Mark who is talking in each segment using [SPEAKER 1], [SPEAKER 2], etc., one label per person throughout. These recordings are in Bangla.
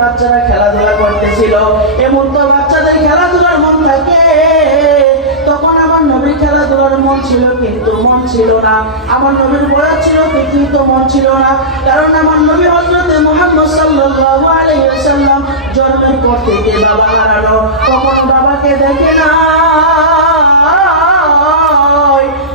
[SPEAKER 1] বাচ্চারা খেলাধুলা করতেছিল। এমন তো বাচ্চাদের খেলাধুলার মন থাকে। তখন আমার নবীর খেলাধুলার মন ছিল কিন্তু মন ছিল না। আমার নবীর বয়স ছিল কিন্তু মন ছিল না। কারণ আমার নবী হজরতে মোহাম্মদ সাল্লাল্লাহু আলাইহি ওয়াসাল্লাম জন্মের পর থেকে বাবা হারানো। কখনো বাবাকে দেখে না।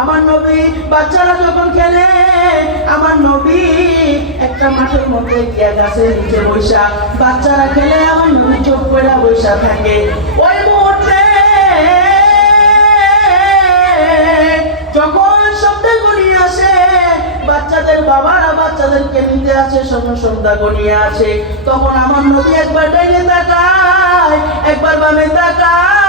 [SPEAKER 1] আমার নবী বাচ্চারা যখন খেলে, আমার নবী একটা মাঠের মধ্যে গিয়া গাছের নিচে বৈশা। বাচ্চারা খেলে আমার নবী চোখ পড়া বৈশা থাকে। ওই মুহূর্তে যখন শব্দ গড়িয়ে আসে, বাচ্চাদের বাবারা বাচ্চাদেরকে নিতে আসে সঙ্গে সন্ধ্যা গড়িয়ে আসে। তখন আমার নবী একবার ডাইনে তাকায়, একবার বামে তাকায়।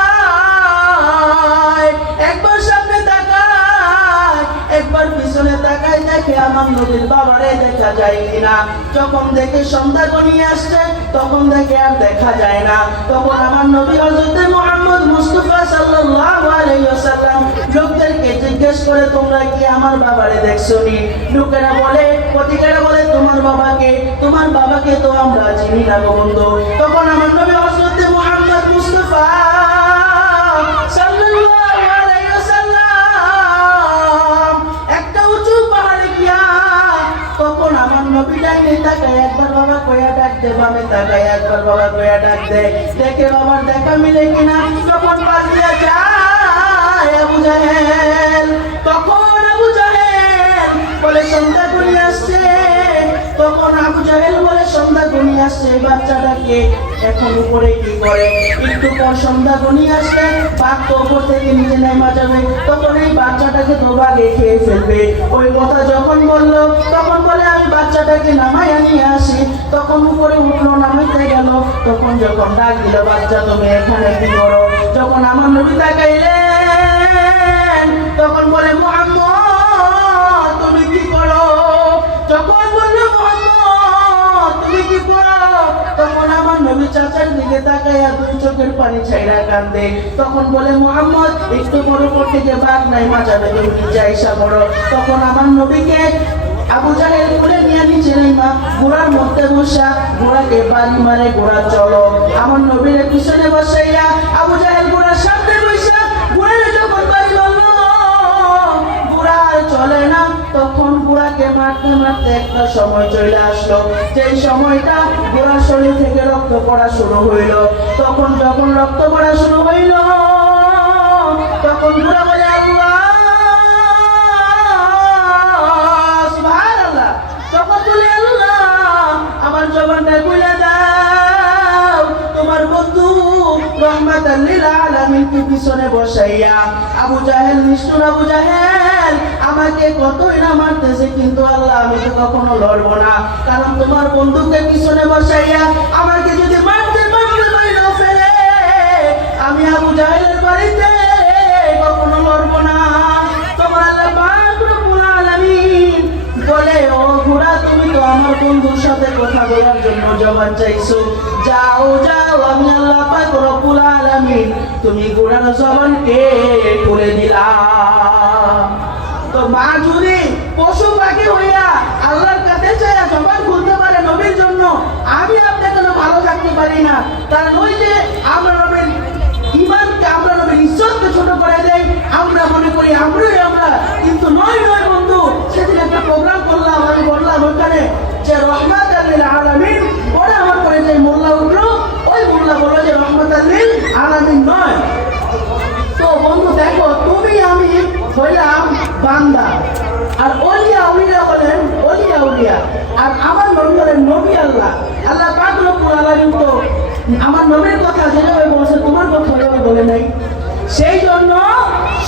[SPEAKER 1] দেখে আমার নবীর বাবারে দেখা যায় কিনা। যখন দেখে সন্ধ্যা গড়িয়ে আসছে, তখন দেখে আর দেখা যায় না। তখন আমার নবী হযরত মুহাম্মদ মুস্তাফা সাল্লাল্লাহু আলাইহি ওয়াসাল্লাম লোকদেরকে জিজ্ঞেস করে, তোমরা কি আমার বাবারে দেখছনি? লোকেরা বলে, প্রতিকারা বলে, তোমার বাবাকে তোমার বাবাকে তো আমরা চিনি না বন্ধু। তখন আমার নবী হযরত মুহাম্মদ মুস্তাফা দেখে বাবার দেখা মিলে কিনা? তখন পালিয়ে যায় আবু তখন আবু বলে, সন্ধ্যা ঘনিয়ে আসছে। তখন আবু বলে, সন্ধ্যা ঘুরিয়ে আসছে। বাচ্চাটাকে এখন উপরে কি করে? একটু পর সন্ধ্যা ঘনিয়ে আসলে বাঘ তো উপর থেকে নিচে নেমা যাবে, তখন এই বাচ্চাটাকে তো বাঘে খেয়ে ফেলবে। ওই কথা যখন বলল, তখন বলে, আমি বাচ্চাটাকে নামাইয়া নিয়ে আসি। তখন উপরে উঠল, নামাইতে গেল। তখন যখন ডাক দিল, বাচ্চা, তুমি এখানে কি করো? যখন আমার নবী তাকাইলেন, তখন বলে, মোহাম্মদ দিকে তাকাইয়া দুই চোখের পানি ছাইরা কান্দে। তখন বলে, মোহাম্মদ, একটু বড় করতে গিয়ে বাঘ নাই মাজাবে তুমি নিচে আইসা বড়। তখন আমার নবীকে আবু জাহেল খুলে নিয়ে নিচে নেইমা মধ্যে বসা বাড়ি মারে চলো আমার নবীর পিছনে বসাইয়া তখন বুড়াকে মারতে মারতে একটা সময় চলে আসলো, যেই সময়টা বুড়ার শরীর থেকে রক্ত পড়া শুরু হইল, তখন যখন রক্ত পড়া শুরু হইল, তখন বুড়া বলে পিছনে বসাইয়া, আবু জাহেল, নিষ্ঠুর আবু জাহেল, আমাকে কতই না মারতেছে, কিন্তু আল্লাহ, আমি তো কখনো লড়বো না। কারণ তোমার বন্ধুকে পিছনে বসাইয়া আমাকে যদি মারতে মারতে পারি না ফেলে, আমি আবু জাহেলের বাড়িতে কখনো লড়বো না। তোমার বলে, ও ঘোড়া, তুমি তো আমার বন্ধুর সাথে কথা বলার জন্য জবান চাইছো। যাও যাও, আমি আল্লাহ পাক রব্বুল তুমি ঘোড়ার জবানকে খুলে দিলা। তো মা যদি পশু পাখি হইয়া আল্লাহর কাছে চাইয়া জবান খুলতে পারে নবীর জন্য, আমি আপনাকে ভালো থাকতে পারি না। কারণ ওই যে আমরা নবীর ইমানকে আমরা নবীর ইজ্জতকে ছোট করে দেই আমরা মনে করি আমরাই আমরা কিন্তু নয় নয় বন্ধু সেদিন একটা প্রোগ্রাম করলাম আমি বললাম ওখানে যে রহমাত আল্লিল আলামিন পরে আমার পরে যে মোল্লা উঠল ওই মোল্লা বলল যে রহমত আল্লিল আলামিন নয় তো বন্ধু দেখো তুমি আমি হইলাম বান্দা। আর অলিয়া উলিয়া বলেন, অলিয়া উলিয়া। আর আমার নবী হলেন নবী আল্লাহ। আল্লাহ পাক রব্বুল আলামিন তো আমার নবীর কথা যেভাবে বলছে, তোমার কথা ওইভাবে বলে নাই। সেই জন্য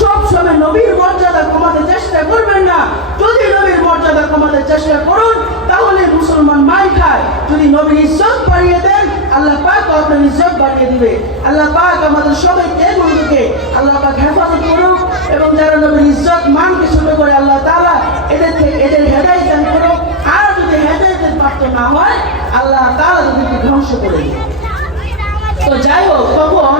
[SPEAKER 1] সব সময় নবীর মর্যাদা কমাতে চেষ্টা করবেন না। যদি নবীর মর্যাদা কমাতে চেষ্টা করুন, তাহলে মুসলমান মাই খায়। যদি নবীর ইজ্জত বাড়িয়ে দেন, আল্লাহ পাক আপনার ইজ্জত বাড়িয়ে দিবে। আল্লাহ পাক আমাদের সবাইকে এগুলো থেকে আল্লাহ পাক হেফাজত করুক এবং যারা নবীর ইজ্জত মানকে ছোট করে আল্লাহ তাআলা এদের থেকে এদের হেদায়ত দান করুক আর যদি হেদায়তের প্রাপ্ত না হয় আল্লাহ তাআলা তাদেরকে ধ্বংস করে দিবে তো যাই হোক, তখন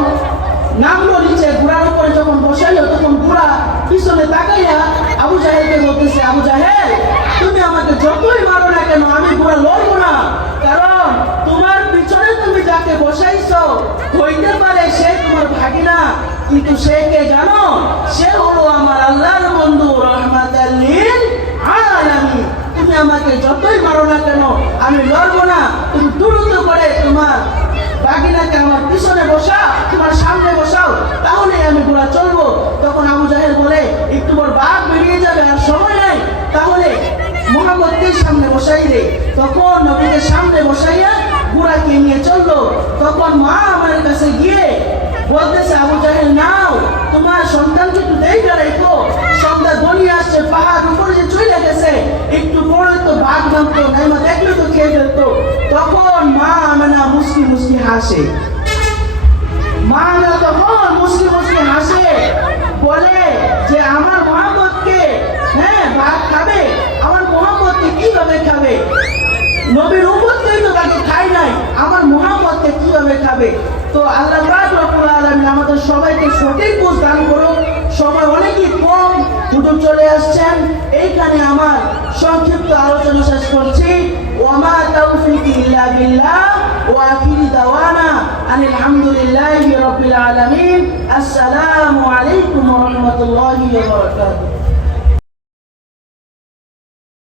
[SPEAKER 1] নামলো নিচে, ঘোড়ার উপরে যখন বসাইলো, তখন ঘোড়া পিছনে তাকাইয়া আবু জাহেলকে বলতেছে, আবু জাহেল, তুমি আমাকে যতই মারো না কেন, আমি ঘোড়া লড়বো না। কারণ তোমার পিছনে তুমি যাকে বসাইছো, হইতে পারে সে তোমার ভাগিনা, কিন্তু সে কে জানো সে হলো আমার আল্লাহর বন্ধু রহমাতাল্লিল আলামিন তুমি আমাকে যতই মারো না কেন আমি লড়বো না তুমি দ্রুত করে তোমার বাগিনাকে আমার পিছনে বসা তোমার সামনে বসাও তাহলে আমি ঘোড়া চলবো তখন আবু জাহেল বলে একটু পর বাঘ বেরিয়ে যাবে আর সময় নাই তাহলে মোহাম্মদকে সামনে বসাই দে তখন নবীকে সামনে বসাইয়া ঘোড়াকে নিয়ে চলল তখন মা আমার কাছে গিয়ে বলতেছে, আবু জাহেল, নাও, তোমার সন্তানকে একটু দেখে রেখো সন্তান গনিয়ে আসছে, পাহাড় উপরে যে চলে গেছে, একটু পরে তো বাঘ ভাঙতো নাইমা দেখলে তো খেয়ে ফেলতো। তখন মা আমেনা মুসকি মুসকি হাসে। মা আমেনা তখন মুসকি মুসকি হাসে। বলে যে, আমার মোহাম্মদকে হ্যাঁ ভাত খাবে? আমার মোহাম্মদকে কীভাবে খাবে? নবীর উম্মতকেই وما توفيق إلا بالله وآخر دوانا أن الحمد لله رب العالمين. السلام عليكم ورحمة الله وبركاته.